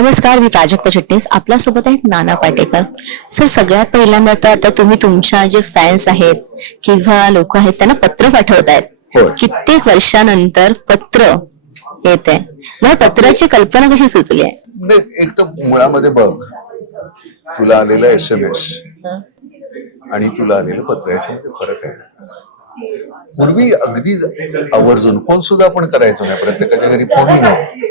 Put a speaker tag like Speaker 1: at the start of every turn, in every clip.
Speaker 1: नमस्कार मी प्राजक्ता चिटणीस. आपल्यासोबत आहेत नाना पाटेकर. सर सगळ्यात पहिल्यांदा तर आता तुम्ही तुमच्या जे फॅन्स आहेत किंवा लोक आहेत त्यांना पत्र पाठवतायत.
Speaker 2: होय.
Speaker 1: कित्येक वर्षानंतर पत्र येत आहे मला पत्राची कल्पना कशी सुचली आहे?
Speaker 2: नाही एक तर मुळामध्ये बघ. तुला आलेला एस एम एस आणि तुला आलेलं पत्र याच्यामध्ये फरक आहे. पूर्वी अगदी आवर्जून फोन सुद्धा आपण करायचो नाही. प्रत्येकाच्या घरी फोनही नव्हते.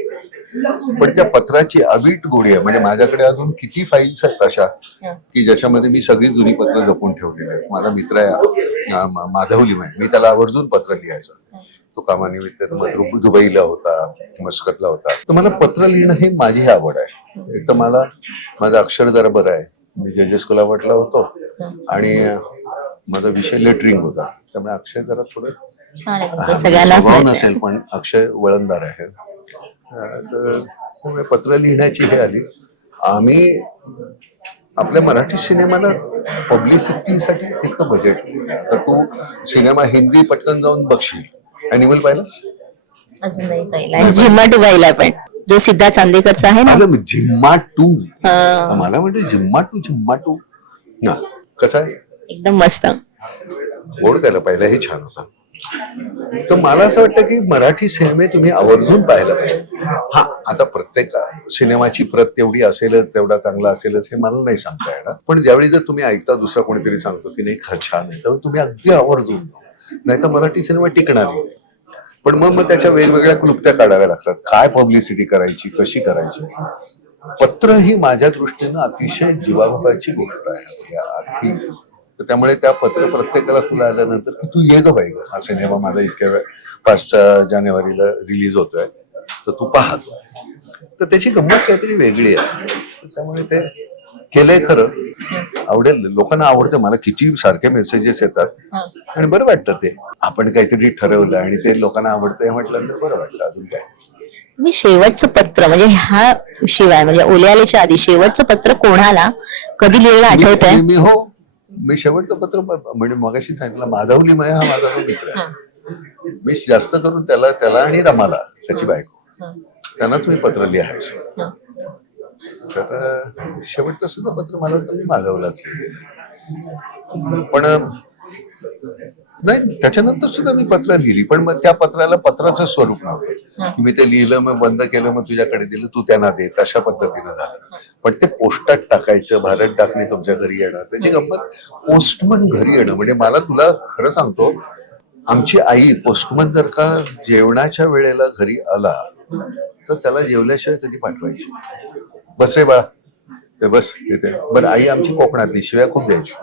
Speaker 2: पण त्या पत्राची अवीट गोडी आहे. म्हणजे माझ्याकडे अजून किती फाईल्स आहेत अशा की ज्याच्यामध्ये मी सगळी जुनी पत्र जपून ठेवलेली आहेत. माझा मित्र आहे अं, मा- त्याला आवर्जून पत्र लिहायचो. तो कामानिमित्त दुबईला होता मस्कतला होता. तर मला पत्र लिहिणं ही माझी आवड आहे. एक तर मला माझं अक्षर जरा बरं आहे. मी जे जे स्कूलावटला होतो. आणि माझा विषय लेटरिंग होता. त्यामुळे अक्षय जरा थोडं. नसेल पण अक्षय वळणदार आहे. तर त्यामुळे पत्र लिहिण्याची हे आली. आम्ही आपल्या मराठी सिनेमाला पब्लिसिटीसाठी तितकं बजेट तर तू सिनेमा हिंदी पटकन जाऊन बघशील. अॅनिमल पाहिलंस
Speaker 1: अजून नाही पाहिला. झिम्मा टू पाहिला पण. जो सिद्धार्थ चांदेकरचा आहे ना.
Speaker 2: अगं, झिम्मा टू. मला म्हणजे झिम्मा टू झिम्मा टू. ना कसं आहे?
Speaker 1: एकदम मस्त.
Speaker 2: गोड त्याला पहिला हे छान होता. तर मला असं वाटतं की मराठी सिनेमे तुम्ही आवर्जून पाहायला पाहिजे. आता प्रत्येक सिनेमाची प्रत तेवढी असेलच तेवढा चांगला असेलच हे मला नाही सांगता येणार. पण ज्यावेळी जर तुम्ही ऐकता दुसरा कोणीतरी सांगतो की नाही खरं छान आहे तर तुम्ही अगदी आवर्जून नाही तर मराठी सिनेमा टिकणार नाही. पण मग मग त्याच्या वेगवेगळ्या क्लुप्त्या काढाव्या लागतात. काय पब्लिसिटी करायची कशी करायची? पत्र ही माझ्या दृष्टीनं अतिशय जीवाभावाची गोष्ट आहे. म्हणजे अगदी तर त्यामुळे त्या पत्र प्रत्येकाला तुला आल्यानंतर की तू ये ग बाई ग. हा सिनेमा माझा इतक्या वेळ पाच जानेवारीला रिलीज होतोय. तर तू पाहतो तर त्याची गंमत काहीतरी वेगळी आहे. त्यामुळे ते केलंय खरं. आवडेल. लोकांना आवडतं. मला किती सारखे मेसेजेस येतात. आणि बरं वाटतं ते. आपण काहीतरी ठरवलं आणि ते लोकांना आवडतंय म्हटलं तर बरं वाटतं. अजून काय?
Speaker 1: तुम्ही शेवटचं पत्र म्हणजे ह्या शिवाय म्हणजे ओल्यालेच्या आधी शेवटचं पत्र कोणाला कधी लिहिलेलं आठवत आहे
Speaker 2: मी मी- हो. मी शेवटचं पत्र म्हणजे मगाशी सांगितलं माधव लिमय हा माझा मित्र आहे. मी जास्त करून त्याला त्याला आणि रमाला त्याची बायको. त्यांनाच मी पत्र लिहायचो. तर शेवटचं सुद्धा पत्र मला वाटतं मी लिहिलेलं पण नाही त्याच्यानंतर सुद्धा मी पत्र लिहिली. पण मग त्या पत्राला पत्राचं स्वरूप नव्हतं. की मी ते लिहिलं मग बंद केलं मग तुझ्याकडे दिलं तू त्यांना दे तशा पद्धतीनं झालं. पण ते पोस्टात टाकायचं भारत टाकणे तुमच्या घरी येणं त्याची गंमत पोस्टमन घरी येणं. म्हणजे मला तुला खरं सांगतो आमची आई पोस्टमन जर का जेवणाच्या वेळेला घरी आला तर त्याला जेवल्याशिवाय कधी पाठवायची? बस रे बाळा. ते बस येते बरं आई आमची कोकणातली शिव्या खूप द्यायची.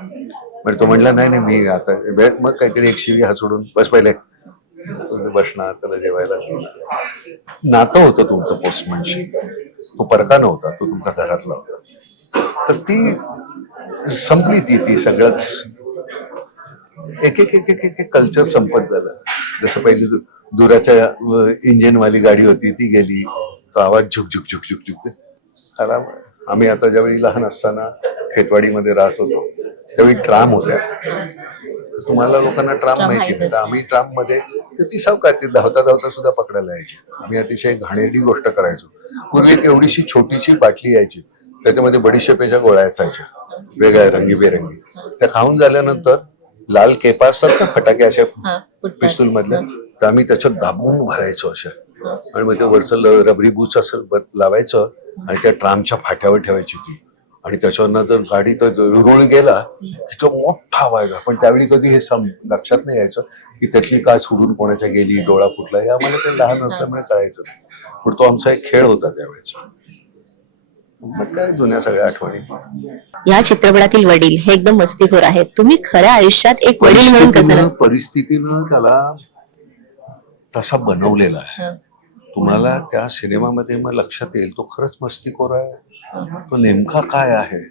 Speaker 2: बरं तो म्हणला नाही नाही मी आता मग काहीतरी एक शिवी हा सोडून बस पहिले. बसणार त्याला जेवायला नातं होतं तुमचं पोस्टमनशी तो परका नव्हता तो तुमचा घरातला होता. तर ती संपली ती ती सगळंच. एक एक एक एक एक एक कल्चर संपत झालं. जसं पहिली दुराच्या इंजिन वाली गाडी होती ती गेली. तो आवाज झुक झुक झुक झुक झुक. खराब आम्ही आता ज्यावेळी लहान असताना खेतवाडीमध्ये राहत होतो त्यावेळी ट्राम होत्या. तुम्हाला लोकांना ट्राम माहिती तर आम्ही ट्राममध्ये तर ती सावकाश ती धावता धावता सुद्धा पकडायला यायची. आम्ही अतिशय घाणेरडी गोष्ट करायचो. पूर्वी एक एवढीशी छोटीशी बाटली यायची. त्याच्यामध्ये बडीशेपेच्या गोळ्या असायच्या. वेगळ्या रंगीबेरंगी. त्या खाऊन झाल्यानंतर लाल केपा असतात ना फटाके अशा पिस्तूल मधल्या तर आम्ही त्याच्यात दाबून भरायचो अशा. आणि मग ते वरचं रबरी बूच असं लावायचं आणि त्या ट्रामच्या फाट्यावर ठेवायची ती आणि त्याच्यावरनं जर गाडी तर रुळ गेला की तो मोठा व्हायचा पण त्यावेळी कधी हे सम लक्षात नाही यायचं की त्यातली काय सोडून कोणाच्या गेली डोळा फुटला हे आम्हाला ते लहान असल्यामुळे कळायचं नाही. पण तो आमचा एक खेळ होता त्यावेळेचा मग काय जुन्या सगळ्या आठवणी.
Speaker 1: या चित्रपटातील वडील हे एकदम मस्तीखोर आहेत. तुम्ही खऱ्या आयुष्यात एक वडील म्हणून कसं
Speaker 2: परिस्थितीनं त्याला तसा बनवलेला आहे. तुम्हाला त्या सिनेमामध्ये मग लक्षात येईल तो खरंच मस्तीखोर आहे. तो नेमका काय आहे?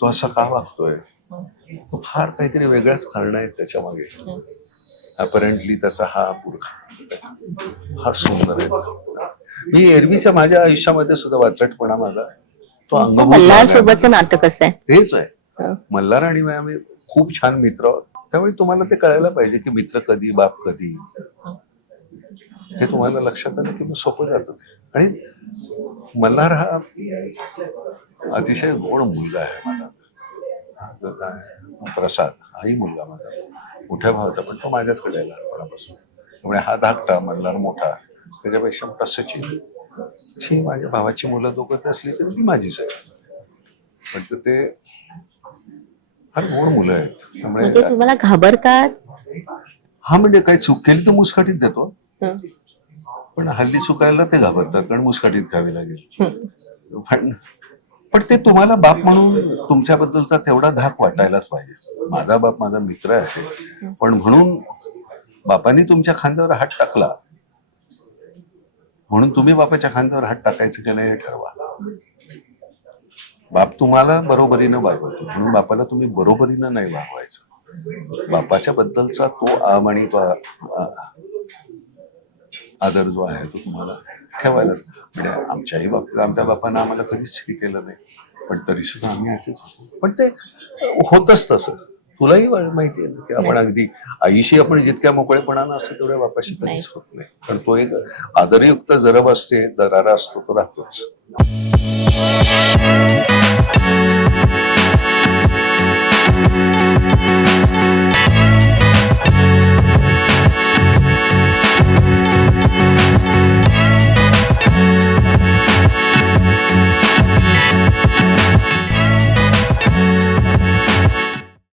Speaker 2: तो असा का वागतोय? तो फार काहीतरी वेगळ्याच कारण आहेत त्याच्यामागे. अपरेंटली त्याचा हा पुरखा फार सुंदर आहे. मी एरवीच्या माझ्या आयुष्यामध्ये सुद्धा वाचटपणा माझा. तो
Speaker 1: मल्हार. सोबतचं नातं कसं आहे.
Speaker 2: हेच आहे. मल्हार आणि मी आम्ही खूप छान मित्र आहोत. त्यामुळे तुम्हाला ते कळायला पाहिजे की मित्र कधी बाप कधी. हे तुम्हाला लक्षात आलं की मग सोपं जातं. आणि मल्हार हा अतिशय गोड मुलगा आहे माझा. प्रसाद हाही मुलगा माझा. मोठ्या भावाचा पण तो माझ्याचकडे आहे लहानपणापासून. त्यामुळे हा धाकटा मल्हार मोठा त्याच्यापेक्षा मोठा सचिन. ही माझ्या भावाची मुलं दोघं असली तरी ती माझीच आहेत पण ते फार गोड मुलं आहेत. त्यामुळे
Speaker 1: तुम्हाला घाबरतात?
Speaker 2: हा म्हणजे काही चूक केली तर मुस्काटीत देतो. पण हल्ली चुकायला ते घाबरतात कारण मुस्काटीत खावी लागेल. पण पण ते तुम्हाला बाप म्हणून तुमच्याबद्दलचा तेवढा धाक वाटायलाच पाहिजे. माझा बाप माझा मित्र आहे. पण म्हणून बापाने तुमच्या खांद्यावर हात टाकला. म्हणून तुम्ही बापाच्या खांद्यावर हात टाकायचं की नाही हे ठरवा. बाप तुम्हाला बरोबरीनं वागवतो. म्हणून बापाला तुम्ही बरोबरीनं नाही वागवायचं. बापाच्या बद्दलचा तो आम आणि आदर जो आहे तो तुम्हाला ठेवायलाच म्हणजे आमच्याही बाबतीत आमच्या बापानं आम्हाला कधीच हे केलं नाही. पण तरी सुद्धा आम्ही असेच होतो. पण ते होतच तसं. तुलाही माहिती आहे की आपण अगदी आईशी आपण जितक्या मोकळेपणानं असतो तेवढ्या बापाशी. कधीच होत नाही. पण तो एक आदरयुक्त जरब असते दरारा असतो तो राहतोच.